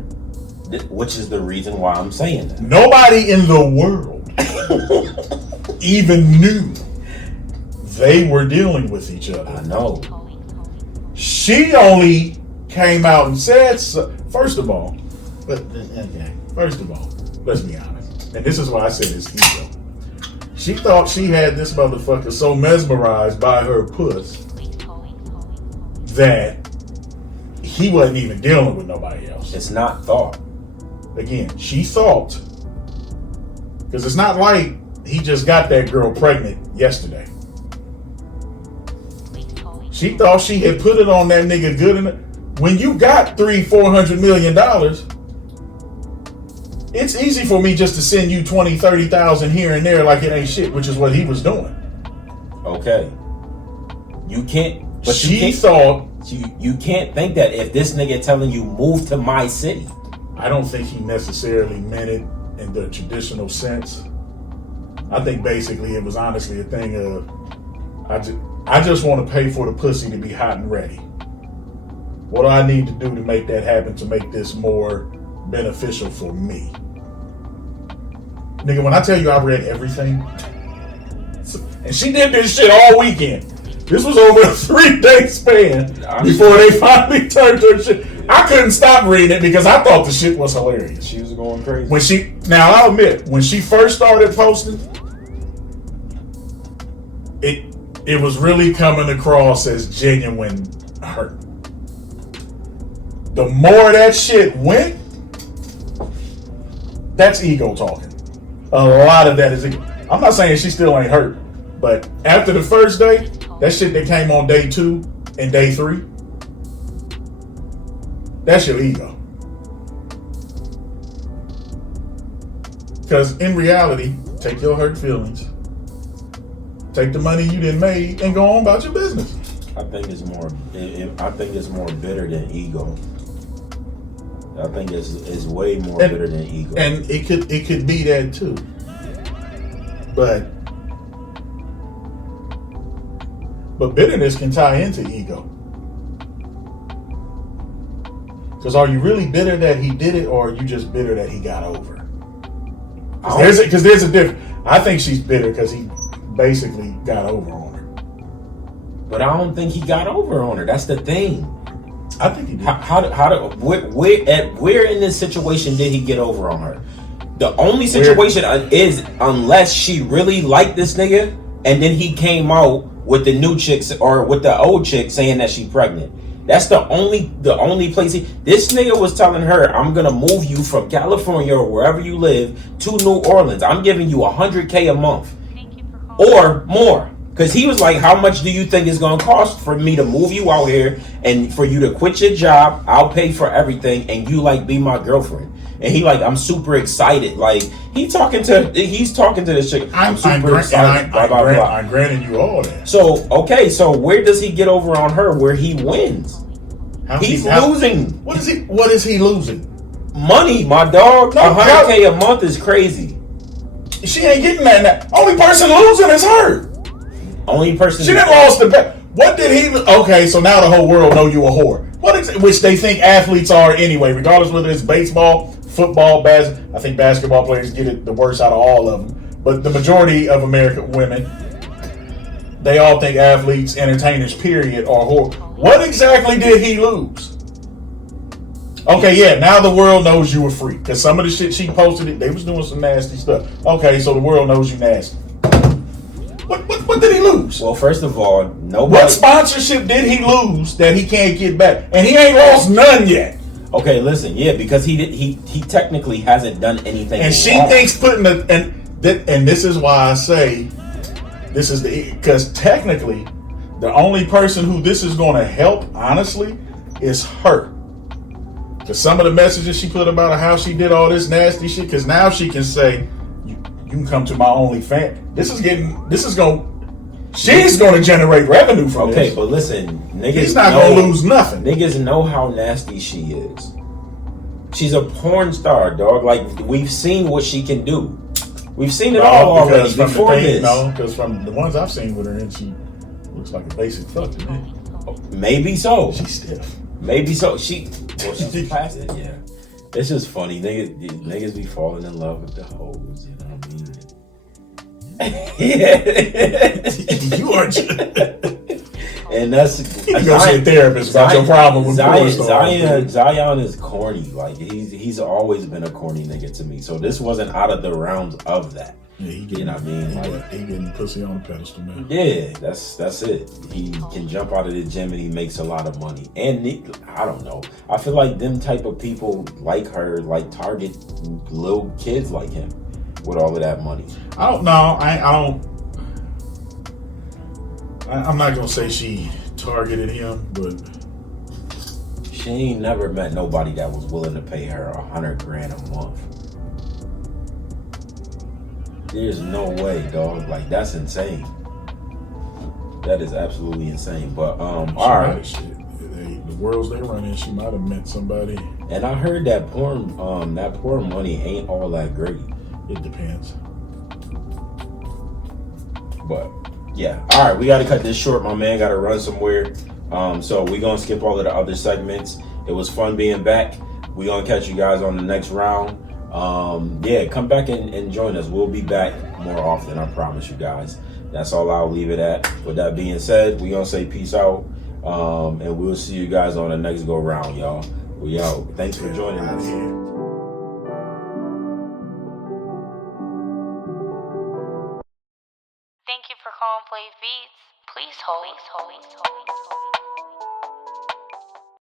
Which is the reason why I'm saying that. Nobody in the world even knew they were dealing with each I other. know. She only came out and said so. First of all, let's be honest. And this is why I said it's ego. She thought she had this motherfucker so mesmerized by her puss that he wasn't even dealing with nobody else. It's not thought. Again, she thought, because it's not like he just got that girl pregnant yesterday. She thought she had put it on that nigga good enough. When you got $300-400 million, it's easy for me just to send you 20,000-30,000 here and there like it ain't shit, which is what he was doing. Okay. You can't. But She you can't, thought, you can't think that if this nigga telling you move to my city. I don't think he necessarily meant it in the traditional sense. I think basically it was honestly a thing of, I just want to pay for the pussy to be hot and ready. What do I need to do to make that happen, to make this more beneficial for me? Nigga, when I tell you I read everything, and she did this shit all weekend. This was over a 3-day span before they finally turned her shit. I couldn't stop reading it because I thought the shit was hilarious. She was going crazy. Now I'll admit, when she first started posting, it was really coming across as genuine hurt. The more that shit went, that's ego talking. A lot of that is ego. I'm not saying she still ain't hurt, but after the first day, that shit that came on day 2 and day 3, that's your ego. Because in reality, take your hurt feelings, take the money you didn't make, and go on about your business. I think it's more. I think it's more bitter than ego. I think it's way more bitter than ego. And it could be that too. But bitterness can tie into ego. Because are you really bitter that he did it, or are you just bitter that he got over? Because there's a difference. I think she's bitter because he basically got over on her. But I don't think he got over on her. That's the thing. I think he did. Where in this situation did he get over on her? The only situation is unless she really liked this nigga, and then he came out with the new chicks or with the old chick saying that she pregnant. That's the only place this nigga was telling her, I'm gonna move you from California or wherever you live to New Orleans. I'm giving you $100K a month or more. Because he was like, how much do you think it's gonna cost for me to move you out here and for you to quit your job? I'll pay for everything and you like be my girlfriend. And he like, I'm super excited. Like he's talking to this chick. I'm super excited. I'm granting you all that. So okay, so where does he get over on her where he wins? He's losing. What is he losing? Money, my dog. $100K a month is crazy. She ain't getting that. Only person losing is her. Only person. She done lost the bet. What did he? Okay, so now the whole world know you a whore. Which they think athletes are anyway, regardless whether it's baseball, football, I think basketball players get it the worst out of all of them. But the majority of American women, they all think athletes, entertainers, period, are whore. What exactly did he lose? Okay, yeah, now the world knows you a freak. Because some of the shit she posted, they was doing some nasty stuff. Okay, so the world knows you nasty. What did he lose? Well, first of all, nobody. What sponsorship did he lose that he can't get back? And he ain't lost none yet. Okay, listen, yeah, because he technically hasn't done anything. And she thinks and this is why I say this is because technically the only person who this is going to help, honestly, is her. Because some of the messages she put about how she did all this nasty shit, because now she can say, you can come to my OnlyFans. She's going to generate revenue from this. Okay, but listen, niggas. He's not going to lose nothing. Niggas know how nasty she is. She's a porn star, dog. Like, we've seen what she can do. We've seen it all already before this. No, because from the ones I've seen with her, and she looks like a basic fuck to me. Maybe so. She's stiff. Maybe so. She's past it, yeah. It's just funny. Niggas be falling in love with the hoes, you know what I mean? You are. And that's you go see a therapist about your problem with Zion is corny. Like he's always been a corny nigga to me. So this wasn't out of the realms of that. Yeah, you know what I mean? He getting pussy on the pedestal, man. Yeah, that's it. He can jump out of the gym and he makes a lot of money. And I don't know. I feel like them type of people like her, like target little kids like him with all of that money. I don't know. I'm not gonna say she targeted him, but she ain't never met nobody that was willing to pay her $100,000 a month. There's no way, dog. Like that's insane. That is absolutely insane. But all right. The worlds they run in, she might have met somebody. And I heard that porn money ain't all that great. It depends. But yeah, all right, we got to cut this short. My man got to run somewhere. So we're gonna skip all of the other segments. It was fun being back. We're gonna catch you guys on the next round. Yeah, come back and join us. We'll be back more often, I promise you guys. That's all I'll leave it at. With that being said, we're gonna say peace out. And we'll see you guys on the next go round, y'all. We out. Thanks for joining us. Thank you for calling Flav Beats. Please hold.